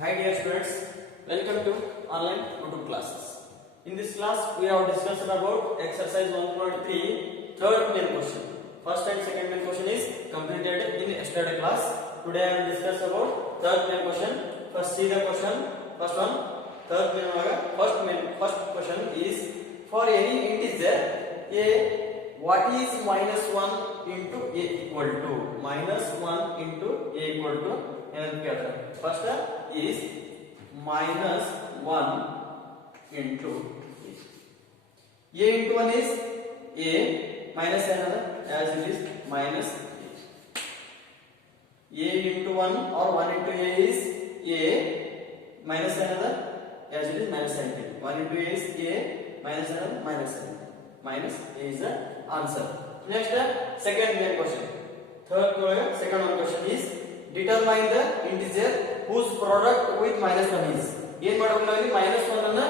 Hi dear students, welcome to online YouTube classes. In this class, we have discussed about exercise 1.3 third main question. First and second main question is completed in yesterday class. Today I will discuss about third main question. First see the question. First one, third main first question is for any integer a, what is minus 1 into a equal to? Minus 1 into a equal to first is minus 1 into a into 1 is a minus another as it is minus a into 1 or 1 into a is a minus another as it is minus 17. 1 into a is a minus another minus 17. Minus a is the answer. Next second main question. Second one question is determine the integer whose product with minus 1 is. ಏನು ಮಾಡಬೇಕು ನಾವು ಇಲ್ಲಿ minus 1 ಅನ್ನು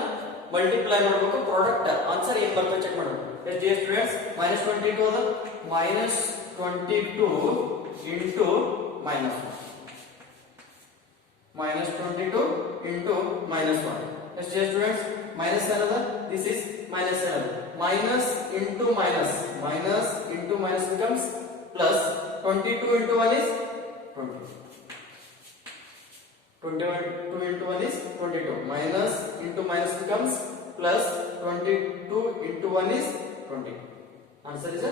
multiply ಮಾಡಬೇಕು product answer ಏನು ಬರುತ್ತೆ check ಮಾಡಬೇಕು. S dear students minus 22 ಅದ minus 22 into minus 1 minus 22 into minus 1. Yes dear students, minus another this is minus another minus into minus becomes plus 22 into 1 is 20. 22 into 1 is 22. Minus into minus becomes plus 22 into 1 is 20. Answer is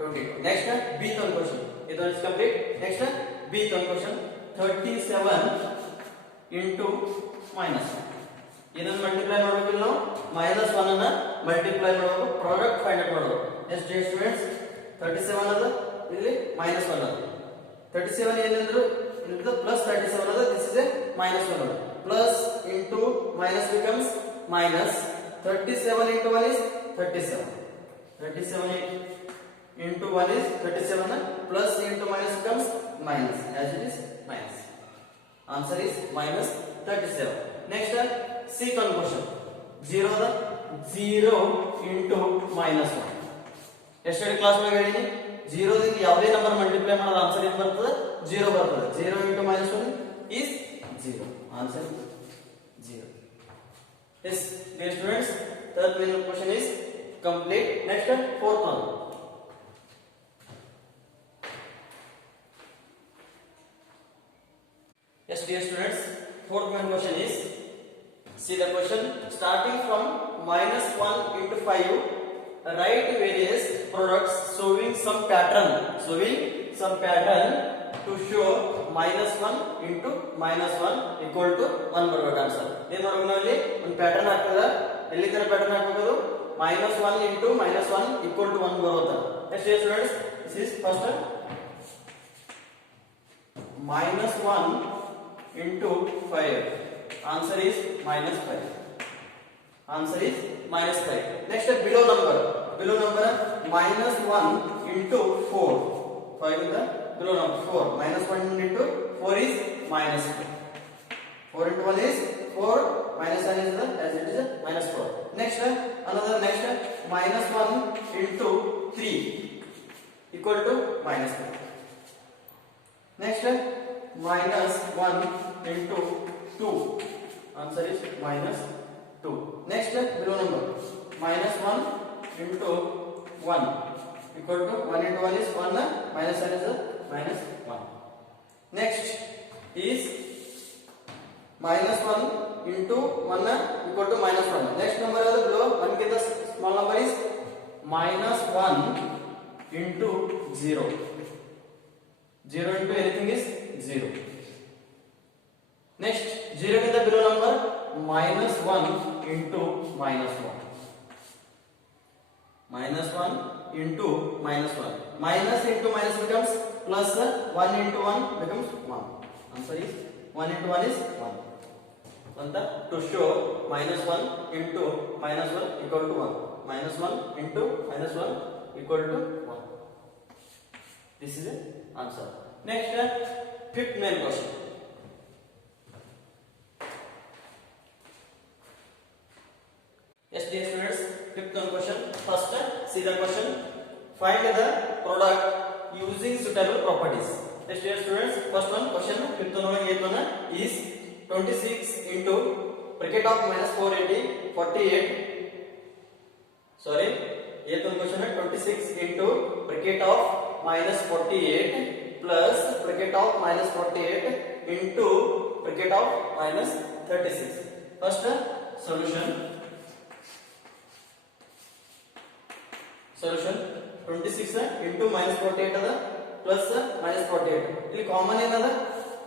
22. Next B third question. This one is complete. Next B third question. 37 into minus 1. ಇದನ್ನು multiply ಮಾಡಬೇಕು ನಾವು minus 1 ಅನ್ನು multiply ಮಾಡಬೇಕು product find out ಮಾಡಬೇಕು. S dear students 37 ಅದ ಇಲ್ಲಿ minus 1 ಅದ 37 ಏನಂದ್ರು into plus 37 other this is a minus 1 other. Plus into minus becomes minus 37 into 1 is 37 into 1 is 37 plus into minus becomes minus as it is minus. Answer is minus 37. Next second question 0 into minus 1. yesterday class में ಹೇಳಿನಿ 0 ದಿಂದ ಯಾವುದೇ number multiply ಮಾಡೋದು answer ಏನು ಬರ್ತದೆ 0 ಬರ್ತದೆ 0 into minus 1 is 0. Answer 0. Yes dear students, third main question is complete. Next fourth one. Yes dear students, fourth main question is see the question starting from minus 1 into 5 write various products showing some pattern to show minus 1 into minus 1 equal to 1 ಬರಬೇಕು answer. ಏನು ಮಾಡಬೇಕು ನಾವು ಇಲ್ಲಿ ಒಂದು pattern ಹಾಕಿದ್ರೆ ಎಲ್ಲಿ ತರ pattern ಹಾಕಬೇಕು minus 1 into minus 1 equal to 1 ಬರುತ್ತೆ. Yes dear students, this is first minus 1 into 5. Answer is minus 5. Answer is minus 5. Next below number minus 1 into 4. 5 in the below number 4 minus 1 into 4 is minus 4. 4 into 1 is 4 minus 1 is the as it is minus 4. Next minus 1 into 3 equal to minus 3. Next minus 1 into 2. Answer is minus 2. Next below number minus 1 into 1 equal to 1 into 1 is 1 minus 1 is minus 1. Next is minus 1 into 1 equal to minus 1. Next number is below 1 ಗಿಂತ small number is minus 1 into 0. 0 into anything is 0. Next 0 ಗಿಂತ below number minus 1 into minus 1. Minus 1 into minus 1. Minus into minus becomes plus 1 into 1 becomes 1. Answer is 1 into 1 is 1. To show minus 1 into minus 1 equal to 1. Minus 1 into minus 1 equal to 1. This is the answer. Next fifth main question. Yes dear students, fifth question. First see the question. Find the product using suitable properties. Yes dear students, first one question fifth one is 26 into bracket of minus 480 48. Sorry, ये तो question है 26 into bracket of minus 48 plus bracket of minus 48 into bracket of minus 36. First solution 26 into minus 48 ಅದ plus minus 48 ಇಲ್ಲಿ common ಏನದ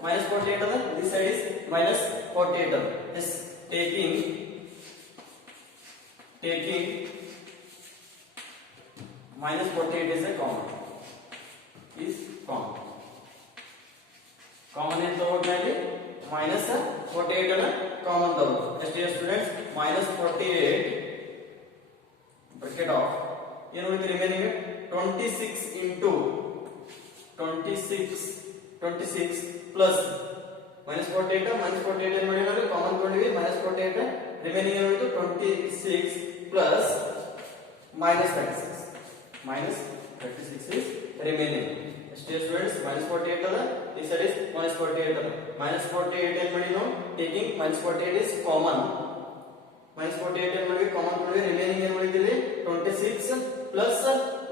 minus 48 ಅದ this side is minus 48 ಅದ is taking minus 48 is a common ಏನು ತಗೊಂಡ್ರೆ minus 48 ಅನ್ನ common ತಗೊಂಡು ಎಷ್ಟು ಸ್ಟೂಡೆಂಟ್ಸ್ minus 48 bracket of ಏನು ಉಳಿತು ರಿಮೈನಿಂಗ್ 26 into 26 plus minus 48 ಏನು ಮಾಡಿದ್ರೆ ಕಾಮನ್ ತಗೊಂಡಿವಿ minus 48 ರಿಮೈನಿಂಗ್ ಏನು ಉಳಿತು 26 plus minus 36 is remaining ಎಷ್ಟು ಸ್ಟೂಡೆಂಟ್ಸ್ minus 48 ಅದ this side is minus 48 ಅದ minus 48 ಏನು ಮಾಡಿ ನಾವು taking minus 48 is common minus 48 ಏನು ಮಾಡಿ ಕಾಮನ್ ತಗೊಂಡಿವಿ ರಿಮೈನಿಂಗ್ ಏನು ಉಳಿದಿದೆ 26 plus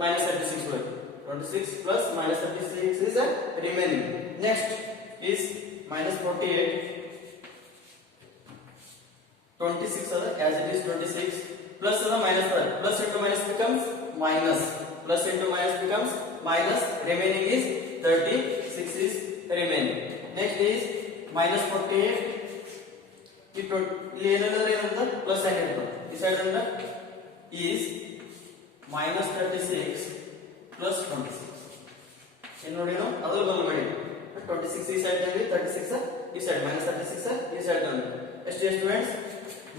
minus 36 ಉಳಿತು 26 plus minus 36 is remaining. Next is minus 48 26 as it is 26 plus minus plus into minus becomes minus plus into minus becomes minus remaining is 36 is remaining. Next is minus 48 ಇಲ್ಲಿ ಏನಾದ್ರೆ ಏನಂತ plus ಆಗಿರುತ್ತೆ ಈ side ಅಂದ್ರೆ is minus 36 plus 26 ಏನು ನೋಡಿ ನಾವು ಅದರ ಬದಲು ಮಾಡಿ 26 ಈ ಸೈಡ್ ನಲ್ಲಿ 36 ಈ ಸೈಡ್ minus 36 ಈ ಸೈಡ್ ನಲ್ಲಿ ಎಷ್ಟು ಸ್ಟೂಡೆಂಟ್ಸ್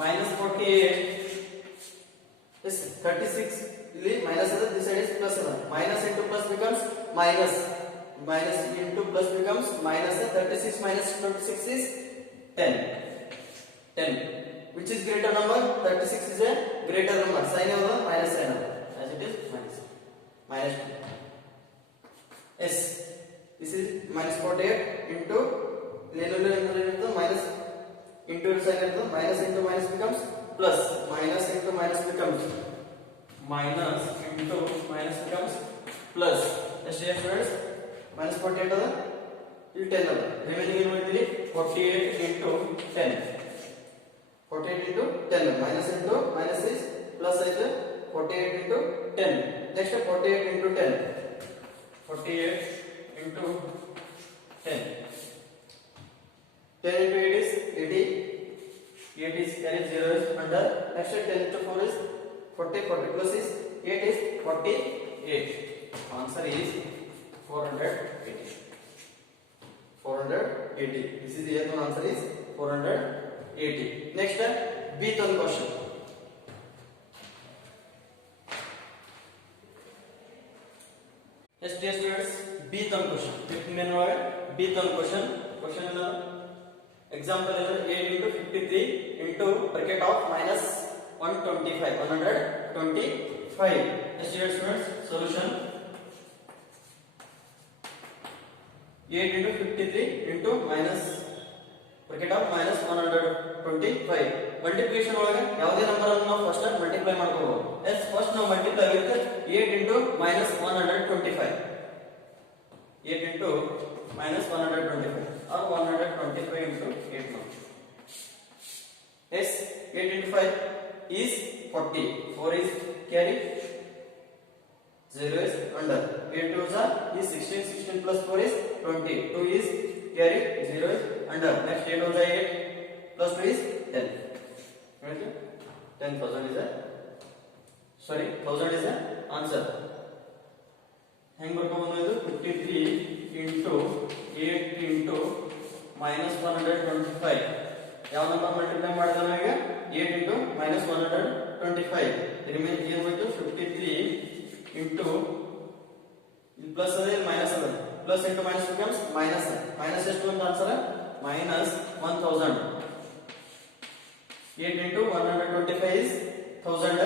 minus 48 is 36 ಇಲ್ಲಿ minus ಅದ this side is plus ಅದ minus into plus becomes minus into plus becomes minus 36 minus 26 is 10 which is greater number 36 is a greater number sign of the minus sign of as it is minus 2 yes this is minus 48 into minus into sign into minus into minus becomes plus minus into minus becomes minus into minus becomes plus yes friends minus 48 ಅದ ಇಲ್ಲಿ 10 ಅದ remaining ಏನು ಮಾಡ್ತೀವಿ 48 into 10 48 into 10 minus into minus is plus ಆಯ್ತು 48 into 10 next 48 into 10 48 into 10 10 into 8 is 80 8 is carry 0 is under next 10 into 4 is 40 plus is 8 is 48 answer is 480 this is the answer is 480 next b third question yes dear students b third question 15 min ಒಳಗೆ b third question ಏನು example is 8 into 53 into bracket of minus 125 yes dear students solution 8 into 53 into minus bracket of minus 125 multiplication ಒಳಗೆ ಯಾವುದೇ number ಅನ್ನು ನಾವು first multiply ಮಾಡ್ಕೋಬಹುದು S first ನಾವು multiply with 8 into minus 125 8 into minus 125 or 125 into 8 now yes 8 into 5 is 40 4 is carry 0 is under 8 2s are is 16 plus 4 is 20 2 is carry 0 is under next 8 2s are 8 plus 2 is 10 okay 10,000 is a sorry 1000 is the answer ಹೆಂಗ್ ಬರ್ಕೋಬಹುದು ಇದು 53 into 8 into minus 125 ಯಾವ number multiply ಮಾಡಿದ್ರೆ ಈಗ 8 into minus 125 remain ಏನು ಹೋಯ್ತು 53 into ಇಲ್ಲಿ plus ಅದೇ minus ಅದೇ plus into minus becomes minus minus ಎಷ್ಟು ಅಂತ answer minus 1000 8 into 125 is 1000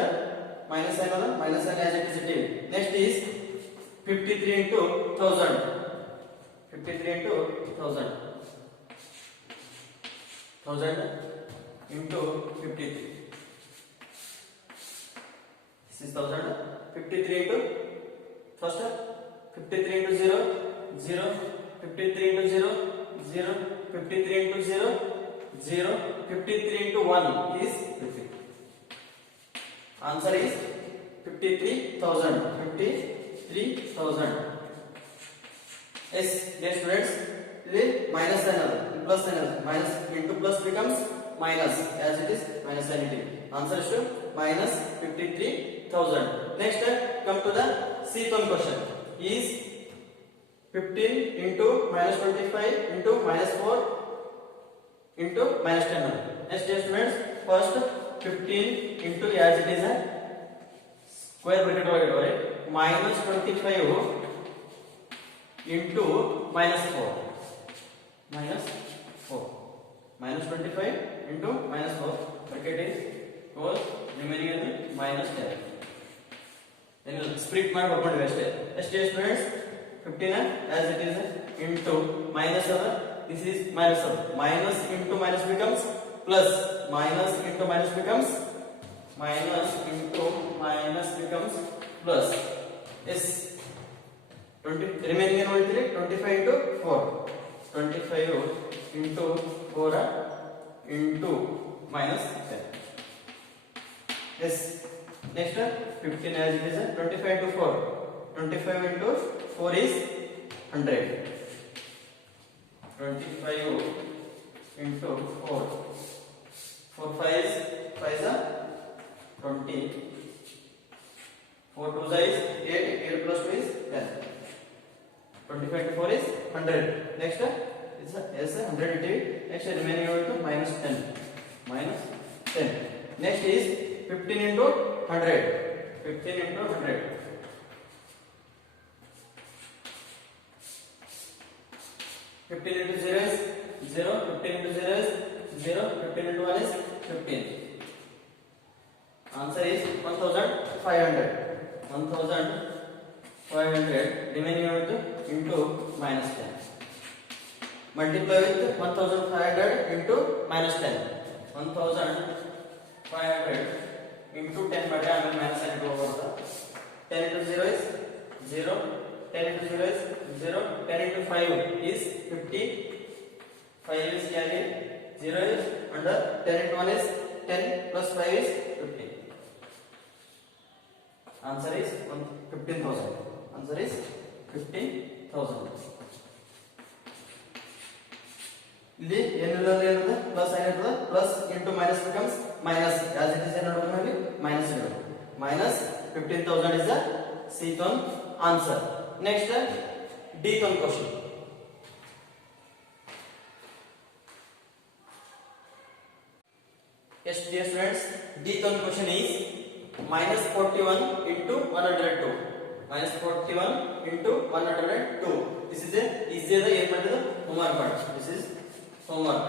minus sign ಅದ minus sign as it is it next is 53 into 1000 53 into 1000 1000 into 53. This is 1000. 53 into first 53 into 0 0, 53 into 0 0, 53 into 0 0, 53 into 1 is 50. Answer is 53,000. 53,000. Yes, dear students, minus another, plus another, minus into plus becomes minus, as it is minus sanity. Answer is to minus 53,000. Next, come to the C1 question. Is 15 into minus 25 into minus 4 into minus 10. Next, dear students, first 15 into, as it is a square bracket over minus 25 into minus 4. Minus 4. Minus 25 into minus 4. Bracket is 4. Remaining is minus 10. Then split ಮಾಡಿ ಬರ್ಕೊಂಡು ಅಷ್ಟೇ. ಎಷ್ಟು students 15 as it is into minus over. This is minus over. Minus into minus becomes plus. Minus into minus becomes minus into minus becomes plus. Yes. 20 remaining ಏನು ಉಳಿತಿದೆ 25 into 4. 25 into 4 into minus 10. Yes. Next 15 as it is 25 into 4. 25 into 4 is 100. 25 into 4. 4 5 is 20. 4 2 is 8. 8 plus 2 is 10. 25 into 4 is 100. Next is 100 next remaining to minus 10. Minus 10. Next is 15 into 100. 15 into 100. 15 into 0 is 0. 15 into 0 is 0. 15 into 1 is 15. Answer is 1500. 1500 remaining into minus 10. Multiply with 1500 into minus 10. 1500 into 10 ಮಾಡಿ ಆಮೇಲೆ minus sign ಹೋಗುತ್ತೆ. 10 into 0 is 0. 10 into 0 is 0. 10 into 5 is 50. 5 is carry. 0 is under. 10 into 1 is 10 plus 5 is 50. Answer is 15,000. Answer is 15,000. ಇಲ್ಲಿ ಏನಿಲ್ಲ ಅಂದ್ರೆ plus ಏನಿರ್ತದೆ plus into minus becomes minus, as it is ಏನು ನೋಡೋಣ minus ಇರೋದು. Minus 15,000 is the C1 answer. Next D1 question. Yes, dear students, D1 question is minus 41 into 102. Minus 41 into 102. This is a easy ಏನು ಮಾಡಿದ್ರು homework ಮಾಡಿ. This is homework.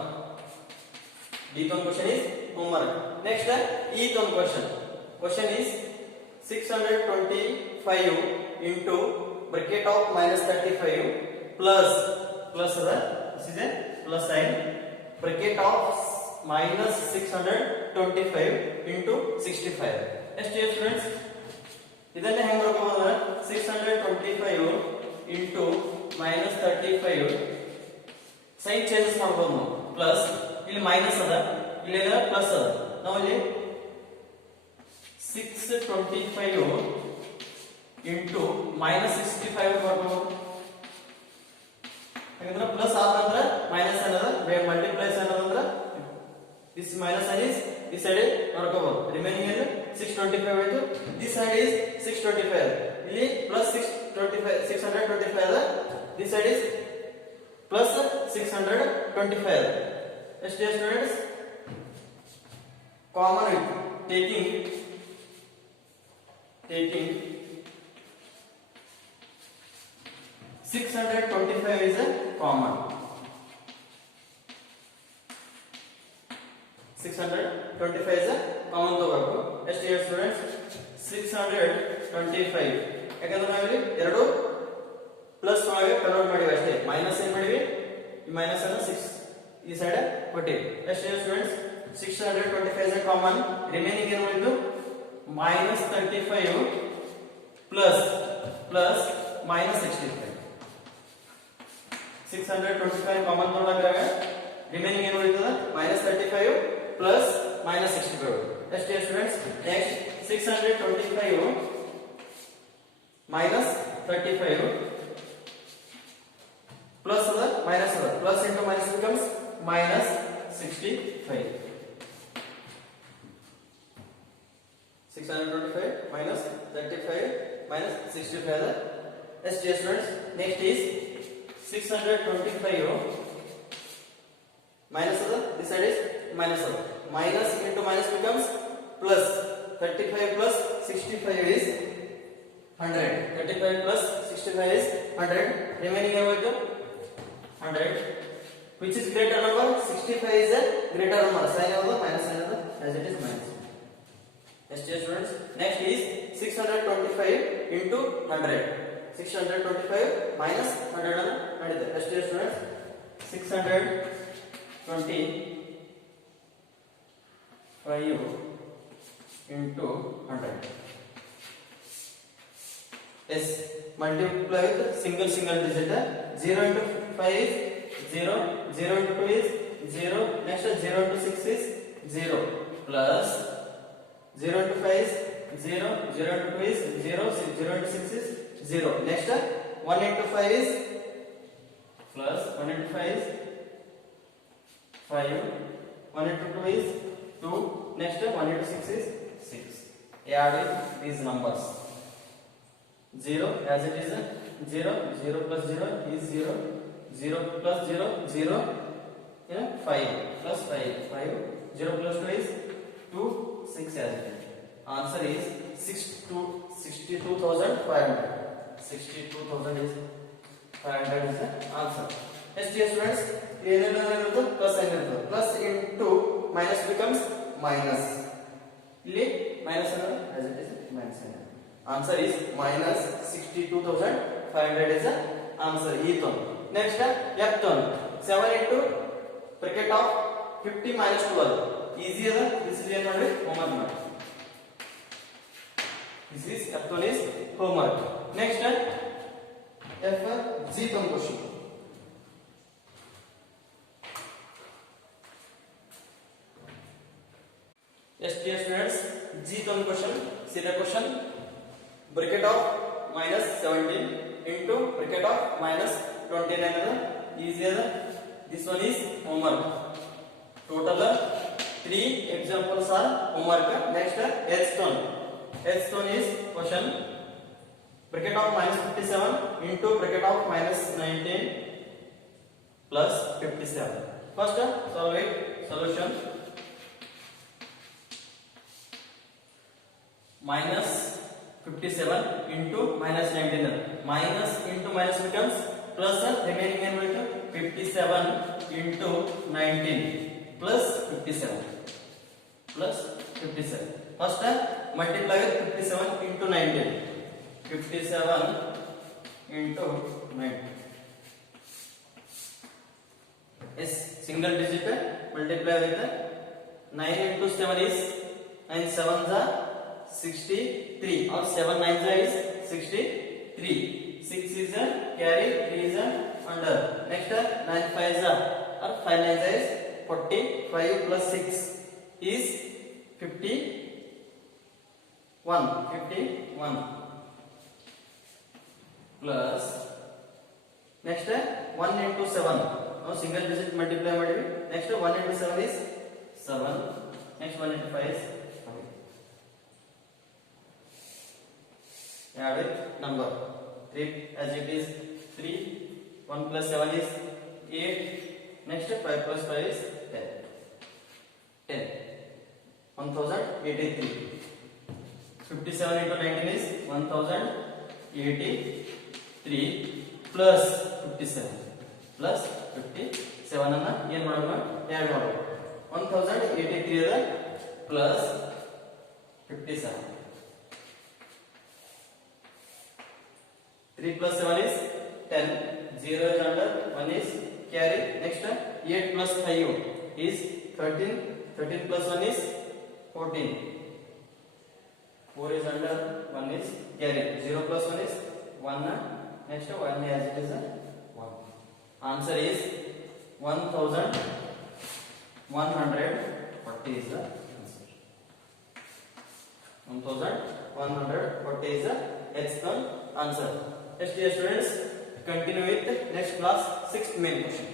D1 question is homework. Next E1 question. Question is 625 into bracket of minus 35 plus this is a plus sign bracket of minus 625 into 65. Yes, dear students, ಇದನ್ನ ಹೆಂಗ್ ಮಾಡ್ಕೋಬಹುದು ಅಂದ್ರೆ 625 into minus 35 sign changes ಮಾಡಬಹುದು ನಾವು. Plus ಇಲ್ಲಿ minus ಅದ, ಇಲ್ಲಿ plus ಅದ. ನಾವು ಇಲ್ಲಿ 625 into minus 65 ಮಾಡಬಹುದು. ಯಾಕಂದ್ರೆ ಪ್ಲಸ್ ಆದ್ರೆ ಮೈನಸ್ ಅನ್ನೋದು ಮಲ್ಟಿಪ್ಲೈಸ್ ಅನ್ನೋದಂದ್ರೆ this minus sign is this side ನೋಡ್ಕೋಬಹುದು. ರಿಮೈನಿಂಗ್ ಏನು 625 ಆಯ್ತು. this side is 625. ಇಲ್ಲಿ ಪ್ಲಸ್ 625 ಅದ. this side is plus 625. Yes, dear students, common with taking 625 is a common. 625 is a common ತಗೋಬೇಕು. Yes, dear students, 625 ಯಾಕಂದ್ರೆ ನಾವಿಲ್ಲಿ ಎರಡು ಪ್ಲಸ್ ಒಳಗೆ ಕನ್ವರ್ಟ್ ಮಾಡಿವಿ ಅಷ್ಟೇ. ಮೈನಸ್ ಏನ್ ಮಾಡಿವಿ, ಈ ಮೈನಸ್ ಅನ್ನು 6 ಈ ಸೈಡ್ ಕೊಟ್ಟಿವಿ. ಎಷ್ಟು ಸ್ಟೂಡೆಂಟ್ಸ್ 625 is common. ರಿಮೈನಿಂಗ್ ಏನು ಉಳಿತು -35 plus -65. 625 ಕಾಮನ್ ತಗೊಂಡಾಗ ರಿಮೈನಿಂಗ್ ಏನು ಉಳಿತದ -35 plus -65. ಎಷ್ಟು ಸ್ಟೂಡೆಂಟ್ಸ್ ನೆಕ್ಸ್ಟ್ 625 -35 plus ಅದ minus ಅದ plus into minus becomes -65. 625 minus 35 minus 65 ಅದ ಎಷ್ಟು ಸ್ಟೂಡೆಂಟ್ಸ್ ನೆಕ್ಸ್ಟ್ is 625 minus ಅದ this side is minus ಅದ minus into minus becomes plus 35 plus 65 is 100. 35 plus 65 is 100. Remaining ಏನು ಹೋಯ್ತು 100. Which is greater number? 65 is a greater number. Sign of the minus sign of the as it is minus. Yes, dear students. Next is 625 into 100. 625 minus 100 ಅನ್ನು ಮಾಡಿದೆ. Yes, dear students. 625 into 100. Yes, multiply with single digit. 0 into 5 is 0, 0 into 2 is 0, next 0 into 6 is 0, plus 0 into 5 is 0, 0 into 2 is 0, 0 into 6 is 0, next 1 into 5 is plus 1 into 5 is 5, 1 into 2 is 2, next 1 into 6 is 6. Add these numbers. 0 as it is 0, 0 plus 0 is 0, 0 plus 0, 0, 5 plus 5, 0 plus 2 is 2, 6 as it is. Answer is 62,500. 62,000 is 500 is the answer. Yes, dear students, plus sign plus into minus becomes minus. Minus as it is minus. Answer is minus 62,500 is the answer. Next, F one. 7 into bracket of 50 minus 12. Easy is this is homework. This is F one is homework. Next, F G question. Yes, dear students, G question. See the question. Bracket of minus 17 into bracket of minus 29 easier. This one is homework. Total 3 examples are homework. Next H-stone. H-stone is question. Bracket of minus 57 into bracket of minus 19 plus 57. First solve it. Solution. Minus 57 into minus 19. Minus into minus becomes plus, remaining and 57 into 19 plus 57 plus 57. First multiply with 57 into 19. 57 into 19. Yes, single digit multiply with 9 into 7 is 9 7s are 63 or 7 9s is 63. 6 is a carry, 3 is a under. Next 9 5s are or 5 9s is 45 plus 6 is 51. 51 plus next 1 into 7. Now single digit multiply ಮಾಡಿವಿ. Next 1 into 7 is 7. Next 1 into 5 is 5. Add with number 3 as it is 3. 1 plus 7 is 8. Next 5 plus 5 is 10. 10. 1083. 57 into 19 is 1083 plus 57 plus 57 ಅನ್ನ ಏನು ಮಾಡೋಣ add ಮಾಡೋಣ 1083 ಅದ plus 57 3 plus 7 is 10 0 is under 1 is carry next 8 plus 5 is 13. 13 plus 1 is 14. 4 is under, 1 is carried. 0 plus 1 is 1. Next 1 as it is 1. Answer is 1140 is the answer. 1140 is the answer. Next, dear students, continue with next class 6th main question.